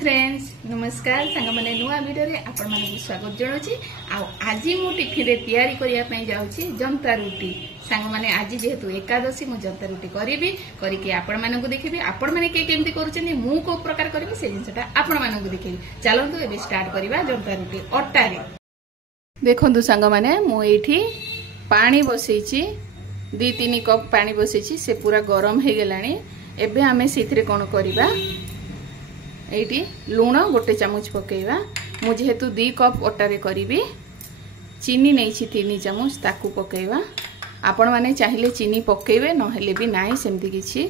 Friends नमस्कार सांग मैंने नुआ वीडियो रे आपण मानक स्वागत जनाऊँगी। आज मु टिफिन रे तैयारी करने जाऊँगी जंता रुटी। सांग मैंने आज जेहेतु एकादशी मु जंता रुटी करी करके आपण मानक देखी आपण मैंने केमती करुँचे मु को प्रकार करी से जिनटा आपण मानक देखी। चलतु ए स्टार्ट करवा जंता रुटी अटा रे। देखु सांग मैंने मुझे पानी बसई 2-3 कप पानी बसई से पूरा गरम हो गलानी। एबे आमे सिथरे कोन करिबा एटी लूण 1 चामच पकेइबा। मु जेहेतु 2 कप अटारे करिबी चीनी नहीं 3 चामच ताकू पकेइबा। आपण माने चाहिले चीनी पकेइबे नहेले भी नाही सेमती किछि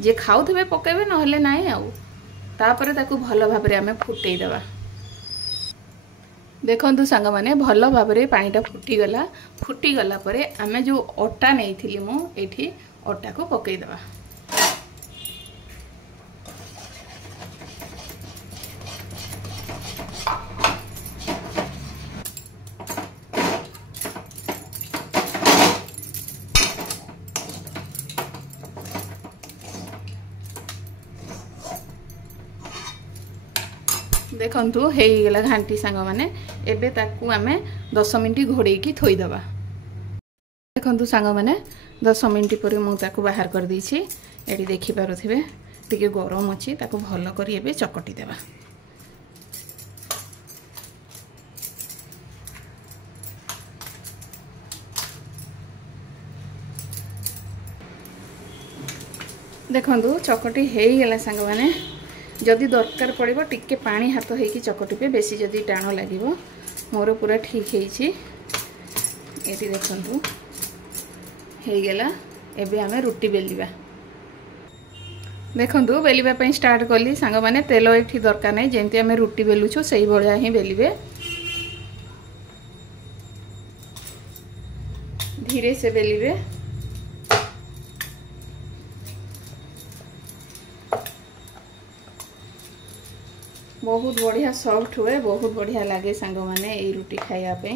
जे खाउथबे पकेइबे नहेले नाही आउ तापरे ताकू भलो भाबरे आमे फुटेइ देबा। देखंतु सांग माने भलो भाबरे पानीटा फुटी गला परे आमे जो अटा नैथिली मु एठी अटा को पकेइ देबा। देखंतु हो गला घांटी सांग माने एबे ताकू आमे 10 मिनिट घोड़े की थोई दबा। देखंतु सांग माने 10 मिनिट पर मु ताकू बाहर कर दी। एडी देखि पारुथिबे टिके गरम अछि ताकू भलो करी एबे चकटी देबा। देखंतु चकटी हे गला सांग माने जदि दरकार पड़ो टिके पानी हाथ होगी चकटिपे बेसी जदि टाण लगे मोर पूरा ठीक है। ये देखु हो गला। एबे आमे रुटी बेलिबा। देखंतु बेलिबा स्टार्ट कली सांग माने तेल एठी दरकार नहीं जेंती आमे रुटी बेलुछु सही भलिया ही बेलिबे। धीरे से बेलिबे। बहुत बढ़िया सॉफ्ट हुए बहुत बढ़िया लगे सांग माने ए रुटी खाइया पे।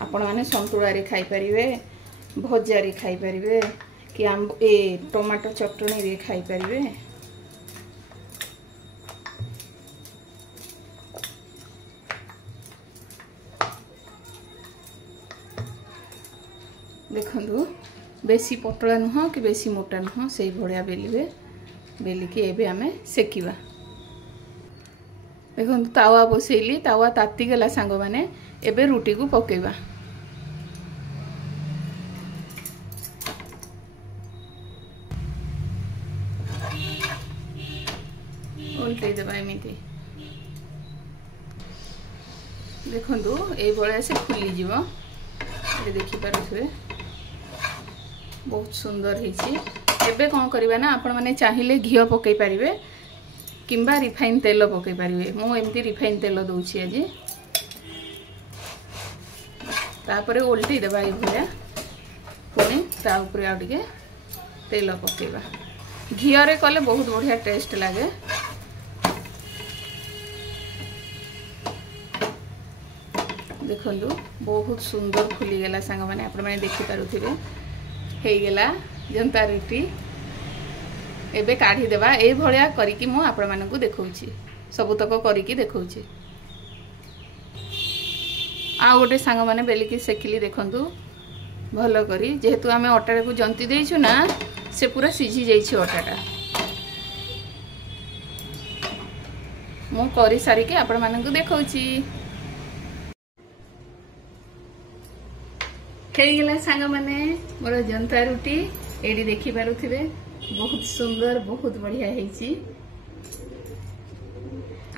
आपण माने संतुला रे खाई परिवे भजा रे खाई परिवे कि टमाटो चटनी रे खाई परिवे। देखंतु बेसी पतला नुह कि बेसी मोटा नुह सही भलिया बेलिवे। बेलिकी एबे आमे सेकिबा। देखो तावा बसैली तावा ताती गला सांग माने एबे रुटी को पकेबा। उल्टे देबा एमिति। देखंतु ए बळे से फुली जीवो ए देखि पारुथबे बहुत सुंदर हिची। एबे कोन करबा ना आपण माने चाहिले घियो पकेई परिवे किंबा रिफाइन तेल पकई पारे। मु एमती रिफाइन तेल दूची आज तापरे ओल्टी देबा। ये भलिया पुणी ता ऊपर आ टिके तेल पकेबा। घी रे कले बहुत बढ़िया टेस्ट लागे। देखंतु बहुत सुंदर फुली गला सांग माने आपण माने देखि पारुथिबे हे गेला जंता रुटी। एबे काढ़ी देबा। ए भलिया करिकी मु आपण मानकु देखौची सबुतक करिकी देखौची। आ गोटे सांग माने बेलिकी सेकिली देखंतु भलो करी जेहेतु आमे अटा को जंती देइछु ना से पूरा सिझी जाइछि अटाटा। मु करी सारी के आपण मानकु देखौची। खेई गेला सांग माने मोर जंता रुटी एडी देखि पारुथिबे बहुत सुंदर बहुत बढ़िया है।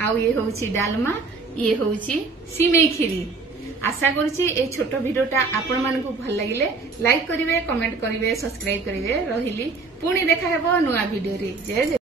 आउ ये होउची डालमा ये होउची सिमेई खीरी। आशा करूची ए छोटो वीडियोटा आपण मानकु भल लागिले लाइक करिवे कमेंट करिवे सब्सक्राइब करिवे। रहिली पुणी देखा हेबो नुआ वीडियो रे। जय जय।